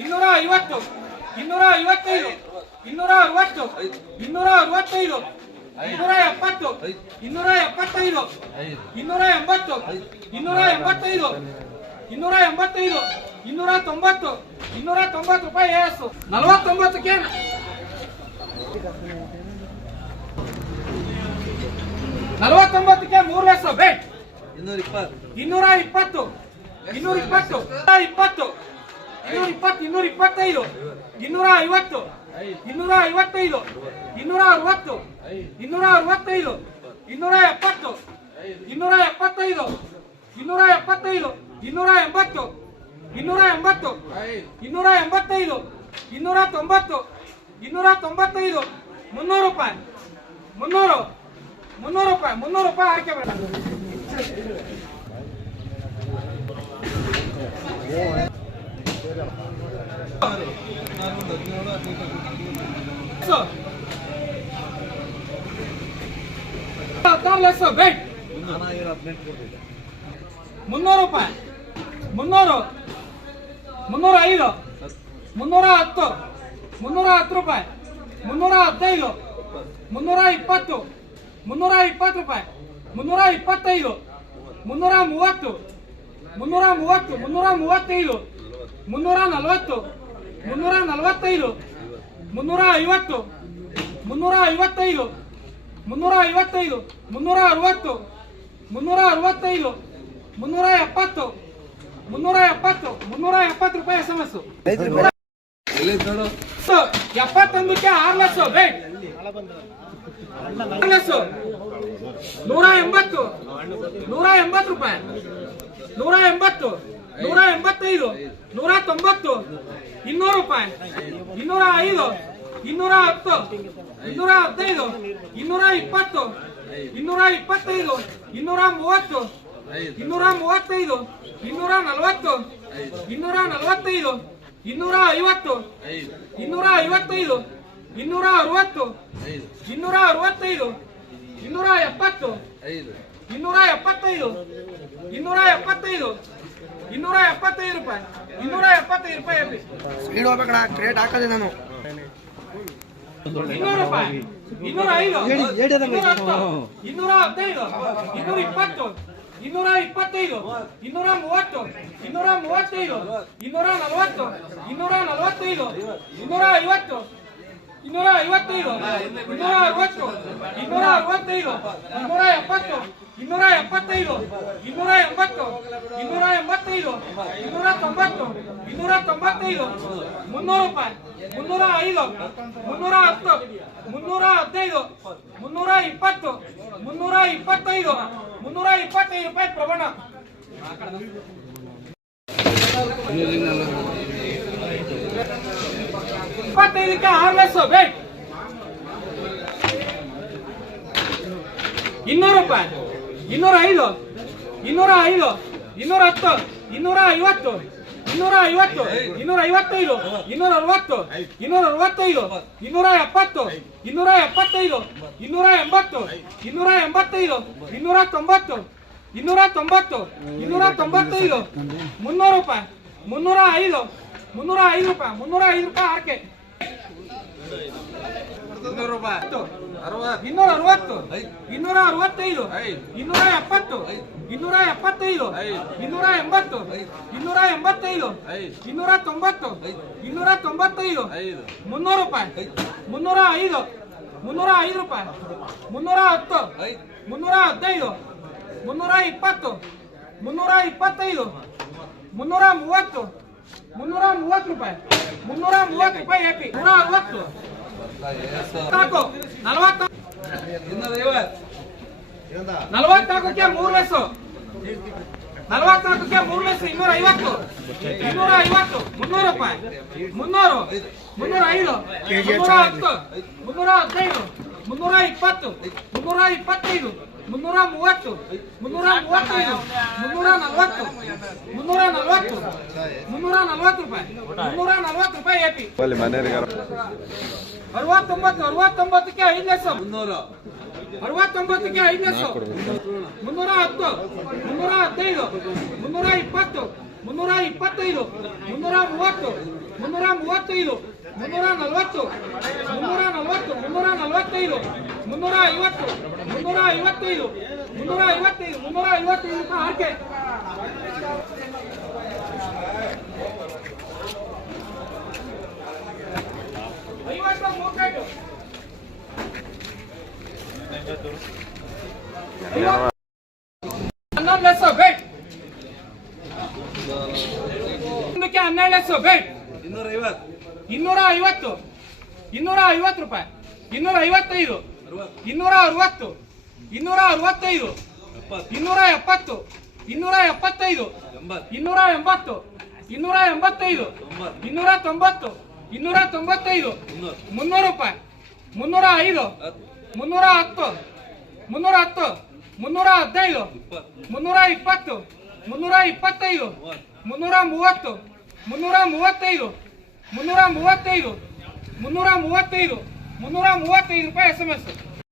ಇನ್ನೂರ ಐವತ್ತು ಇನ್ನೂರ ಐವತ್ತೈದು ಇನ್ನೂರ ಅರವತ್ತು ಇನ್ನೂರ ಅರವತ್ತೈದು ಇನ್ನೂರ ಎಪ್ಪತ್ತು ಇನ್ನೂರ ಎಪ್ಪತ್ತೈದು ಇನ್ನೂರ ಎಂಬತ್ತು ಇನ್ನೂರ ಎಂಬತ್ತೈದು ಇನ್ನೂರ ಎಂಬತ್ತೈದು ಇನ್ನೂರ ತೊಂಬತ್ತು ಇನ್ನೂರ ತೊಂಬತ್ತು ರೂಪಾಯಿ ಏಸು. ನಲವತ್ತೊಂಬತ್ತಕ್ಕೆ. ನಲವತ್ತೊಂಬತ್ತಕ್ಕೆ ಮೂರು ಲಕ್ಷ ಬೇಟ್. ಇನ್ನೂರ ಇಪ್ಪತ್ತು ಇನ್ನೂರ ಇಪ್ಪತ್ತು ಇನ್ನೂರ ಇಪ್ಪತ್ತು ಇಪ್ಪತ್ತು ಇನ್ನೂರ ಇಪ್ಪತ್ತು ಇನ್ನೂರ ಇಪ್ಪತ್ತೈದು ಇನ್ನೂರ ಐವತ್ತು ಇನ್ನೂರ ಐವತ್ತೈದು ಇನ್ನೂರ ಅರವತ್ತು ಇನ್ನೂರ ಅರವತ್ತೈದು ಇನ್ನೂರ ಎಪ್ಪತ್ತು ಇನ್ನೂರ ಎಪ್ಪತ್ತೈದು ಇನ್ನೂರ ಎಪ್ಪತ್ತೈದು ಇನ್ನೂರ ಎಂಬತ್ತು ಇನ್ನೂರ ಎಂಬತ್ತು ಇನ್ನೂರ ಎಂಬತ್ತೈದು ಇನ್ನೂರ ತೊಂಬತ್ತು ಇನ್ನೂರ ತೊಂಬತ್ತೈದು ಮುನ್ನೂರು ರೂಪಾಯಿ, ಮುನ್ನೂರು ಮುನ್ನೂರು ರೂಪಾಯಿ ಮುನ್ನೂರು ರೂಪಾಯಿ ಆಯ್ಕೆ ಬೇಡ ಹದಿನಾರು ಲಕ್ಷ ಬೇಟ್ ಮುನ್ನೂರು ರೂಪಾಯಿ. ಮುನ್ನೂರು. ಮುನ್ನೂರ ಐದು. ಮುನ್ನೂರ ಹತ್ತು. ಮುನ್ನೂರ ಹತ್ತು ರೂಪಾಯಿ. ಮುನ್ನೂರ ಹದಿನೈದು. ಮುನ್ನೂರ ಇಪ್ಪತ್ತು. ಮುನ್ನೂರ ಇಪ್ಪತ್ತು ರೂಪಾಯಿ. ಮುನ್ನೂರ ಇಪ್ಪತ್ತೈದು. ಮುನ್ನೂರ ಮೂವತ್ತು. ಮುನ್ನೂರ ಮೂವತ್ತು. ಮುನ್ನೂರ ಮೂವತ್ತೈದು. ಮುನ್ನೂರ ನಲವತ್ತು ಮುನ್ನೂರ ನಲವತ್ತೈದು ಮುನ್ನೂರ ಐವತ್ತು ಮುನ್ನೂರ ಐವತ್ತೈದು ಮುನ್ನೂರ ಐವತ್ತೈದು ಮುನ್ನೂರ ಅರವತ್ತು ಮುನ್ನೂರ ಅರವತ್ತೈದು ಮುನ್ನೂರ ಎಪ್ಪತ್ತು ಮುನ್ನೂರ ಎಪ್ಪತ್ತು ಮುನ್ನೂರ ಎಪ್ಪತ್ತು ರೂಪಾಯಿ ಎಸ್ ಎಂ ಎಸ್ ಎಪ್ಪತ್ತೊಂದಕ್ಕೆ ಆರು ಲಕ್ಷ ಬೇಟ್ ಆರು ಲಕ್ಷ ನೂರ ಎಂಬತ್ತು ನೂರ ಎಂಬತ್ತು ರೂಪಾಯಿ ನೂರ ಎಂಬತ್ತು ನೂರ ಎಂಬತ್ತೈದು ನೂರ ತೊಂಬತ್ತು ಇನ್ನೂರು ರೂಪಾಯಿ ಇನ್ನೂರ ಐದು ಇನ್ನೂರ ಹತ್ತು ಇನ್ನೂರ ಹದಿನೈದು ಇನ್ನೂರ ಇಪ್ಪತ್ತು ಇನ್ನೂರ ಇಪ್ಪತ್ತೈದು ಇನ್ನೂರ ಮೂವತ್ತು ಇನ್ನೂರ ಮೂವತ್ತೈದು ಇನ್ನೂರ ನಲವತ್ತು ಇನ್ನೂರ ನಲವತ್ತೈದು ಇನ್ನೂರ ಐವತ್ತು ಇನ್ನೂರ ಐವತ್ತೈದು ಇನ್ನೂರ ಅರವತ್ತು ಇನ್ನೂರ ಅರವತ್ತೈದು ಇನ್ನೂರ ಎಪ್ಪತ್ತು ಇನ್ನೂರ ಎಪ್ಪತ್ತೈದು ಇನ್ನೂರ ಎಪ್ಪತ್ತೈದು ಇನ್ನೂರ ಎಪ್ಪತ್ತೈದು ರೂಪಾಯಿ ಇನ್ನೂರ ಎಪ್ಪತ್ತೈದು ರೂಪಾಯಿ ಸ್ಪೀಡ್ ಹೋಗ್ಬೇಕಣ ಕ್ರೇಟ್ ಹಾಕದೆ ನಾನು ಇನ್ನೂರು ರೂಪಾಯಿ ಇನ್ನೂರ ಐದು ಇನ್ನೂರ ಹದಿನೈದು ಇನ್ನೂರ ಇಪ್ಪತ್ತು ಇನ್ನೂರ ಇಪ್ಪತ್ತೈದು ಇನ್ನೂರ ಮೂವತ್ತು ಇನ್ನೂರ ಮೂವತ್ತೈದು ಇನ್ನೂರ ನಲವತ್ತು ಇನ್ನೂರ ನಲವತ್ತೈದು ಇನ್ನೂರ ಐವತ್ತು ಇನ್ನೂರ ಐವತ್ತೈದು ಇನ್ನೂರ ಅರವತ್ತು ಇನ್ನೂರ ಅರವತ್ತೈದು ಇನ್ನೂರ ಎಪ್ಪತ್ತು ಇನ್ನೂರ ಎಪ್ಪತ್ತೈದು ಇನ್ನೂರ ಎಂಬತ್ತು ಇನ್ನೂರ ಎಂಬತ್ತೈದು ಇನ್ನೂರ ತೊಂಬತ್ತು ಇನ್ನೂರ ತೊಂಬತ್ತೈದು ಮುನ್ನೂರು ರೂಪಾಯಿ ಮುನ್ನೂರ ಐದು ಮುನ್ನೂರ ಹತ್ತು ಮುನ್ನೂರ ಹದಿನೈದು ಮುನ್ನೂರ ಇಪ್ಪತ್ತು ಮುನ್ನೂರ ಇಪ್ಪತ್ತೈದು ಮುನ್ನೂರ ಇಪ್ಪತ್ತೈದು ರೂಪಾಯಿ ಪ್ರಮಾಣ. ಇಪ್ಪತ್ತೈದಕ್ಕೆ ಆರ್ ಲಕ್ಷ ಬೇಟ್ ಇನ್ನೂರು ರೂಪಾಯಿ. ಇನ್ನೂರ ಐದು. ಇನ್ನೂರ ಐದು. ಇನ್ನೂರ ಹತ್ತು. ಇನ್ನೂರ ಐವತ್ತು. ಇನ್ನೂರ ಐವತ್ತು. ಇನ್ನೂರ ಐವತ್ತೈದು. ಇನ್ನೂರ ಅರವತ್ತು. ಇನ್ನೂರ ಅರವತ್ತೈದು. ಇನ್ನೂರ ಎಪ್ಪತ್ತು. ಇನ್ನೂರ ಎಪ್ಪತ್ತೈದು. ಇನ್ನೂರ ಎಂಬತ್ತು. ಇನ್ನೂರ ಎಂಬತ್ತೈದು. ಇನ್ನೂರ ತೊಂಬತ್ತು. ಇನ್ನೂರ ತೊಂಬತ್ತು. ಇನ್ನೂರ ತೊಂಬತ್ತೈದು. ಮುನ್ನೂರು ರೂಪಾಯಿ. ಮುನ್ನೂರ ಐದು. ಮುನ್ನೂರ ಐದು ರೂಪಾಯಿ ಮುನ್ನೂರ ಐದು ರೂಪಾಯಿ ಆರ್ಕೆ ಇನ್ನೂರು ರೂಪಾಯಿ. ಅರವತ್ತು. ಇನ್ನೂರ ಅರವತ್ತು. ಇನ್ನೂರ ಅರವತ್ತೈದು. ಇನ್ನೂರ ಎಪ್ಪತ್ತು. ಇನ್ನೂರ ಎಪ್ಪತ್ತೈದು. ಇನ್ನೂರ ಎಂಬತ್ತು. ಇನ್ನೂರ ಎಂಬತ್ತೈದು. ಇನ್ನೂರ ತೊಂಬತ್ತು. ಇನ್ನೂರ ತೊಂಬತ್ತೈದು ಮುನ್ನೂರು ರೂಪಾಯಿ. ಮುನ್ನೂರ ಐದು. ಮುನ್ನೂರ ಐದು ರೂಪಾಯಿ. ಮುನ್ನೂರ ಹತ್ತು ಮುನ್ನೂರ ಹದಿನೈದು ಮುನ್ನೂರ ಇಪ್ಪತ್ತು ಮುನ್ನೂರ ಇಪ್ಪತ್ತೈದು ಮುನ್ನೂರ ಮೂವತ್ತು ಮುನ್ನೂರ ಮೂವತ್ತು ರೂಪಾಯಿ. ಮುನ್ನೂರ ಮೂವತ್ತು ರೂಪಾಯಿ ಎಪಿ ನೂರ ಅರವತ್ತು ಸಾಕು. ನಲವತ್ತ. ಮೂರು ಲೆಸ್ಸು ನಲವತ್ನಾಲ್ಕಕ್ಕೆ ಮೂರು ಲೆಸ್ಸು ಇನ್ನೂರ ಐವತ್ತು ಇನ್ನೂರ ಐವತ್ತು ಮುನ್ನೂರು ರೂಪಾಯಿ. ಮುನ್ನೂರು. ಮುನ್ನೂರ ಐದು ಮುನ್ನೂರ ಹತ್ತು ಮುನ್ನೂರ ಹದಿನೈದು ಮುನ್ನೂರ ಇಪ್ಪತ್ತು ಮುನ್ನೂರ ಇಪ್ಪತ್ತೈದು ಮುನ್ನೂರ ಮೂವತ್ತು ಮುನ್ನೂರ ಮೂವತ್ತೈದು ಮುನ್ನೂರ ನಲವತ್ತು ಮುನ್ನೂರ ನಲವತ್ತು ಮುನ್ನೂರ ನಲವತ್ತು ರೂಪಾಯಿ ಮುನ್ನೂರ ನಲವತ್ತು ರೂಪಾಯಿ ಎಪಿ ಅರವತ್ತೊಂಬತ್ತು ಅರವತ್ತೊಂಬತ್ತಕ್ಕೆ ಐದು ಲಕ್ಷ ಮುನ್ನೂರು. ಅರವತ್ತೊಂಬತ್ತಕ್ಕೆ ಐದು ಲಕ್ಷ ಮುನ್ನೂರ ಹತ್ತು ಮುನ್ನೂರ ಹದಿನೈದು ಮುನ್ನೂರ ಇಪ್ಪತ್ತು ಮುನ್ನೂರ ಇಪ್ಪತ್ತೈದು ಮುನ್ನೂರ ಮೂವತ್ತು ಮುನ್ನೂರ ಮೂವತ್ತೈದು ಮುನ್ನೂರ ನಲವತ್ತು ಮುನ್ನೂರ ನಲವತ್ತು ಮುನ್ನೂರ ನಲವತ್ತೈದು ಮುನ್ನೂರ ಐವತ್ತು ಮುನ್ನೂರ ಐವತ್ತೈದು ಮುನ್ನೂರ ಐವತ್ತೈದು ಮುನ್ನೂರ ಐವತ್ತೈದು ರೂಪಾಯಿ ಐವತ್ತು ಮೂವತ್ತೈದು ಹನ್ನೊಂದು ಲೆಸ್ ಬೇಟ್ ಒಂದಕ್ಕೆ ಹನ್ನೆರಡು ಬೇಟ್ ಇನ್ನೂರ ಐವತ್ತು ಇನ್ನೂರ ಐವತ್ತು ಇನ್ನೂರ ಐವತ್ತು ರೂಪಾಯಿ. ಇನ್ನೂರ ಐವತ್ತೈದು ಇನ್ನೂರ ಅರವತ್ತು ಇನ್ನೂರ ಅರವತ್ತೈದು ಇನ್ನೂರ ಎಪ್ಪತ್ತು ಇನ್ನೂರ ಎಪ್ಪತ್ತೈದು ಇನ್ನೂರ ಎಂಬತ್ತು. ಇನ್ನೂರ ಎಂಬತ್ತೈದು ಇನ್ನೂರ ತೊಂಬತ್ತು ಇನ್ನೂರ ತೊಂಬತ್ತೈದು ಮುನ್ನೂರು ರೂಪಾಯಿ ಮುನ್ನೂರ ಐದು ಮುನ್ನೂರ ಹತ್ತು. ಮುನ್ನೂರ ಹತ್ತು ಮುನ್ನೂರ ಹದಿನೈದು ಮುನ್ನೂರ ಇಪ್ಪತ್ತು. ಮುನ್ನೂರ ಇಪ್ಪತ್ತೈದು ಮುನ್ನೂರ ಮೂವತ್ತು. ಮುನ್ನೂರ ಮೂವತ್ತೈದು ಮುನ್ನೂರ ಮೂವತ್ತೈದು ಮುನ್ನೂರ ಮೂವತ್ತೈದು ಮುನ್ನೂರ ಮೂವತ್ತೈದು ರೂಪಾಯಿ ಎಸ್ ಎಂ ಎಸ್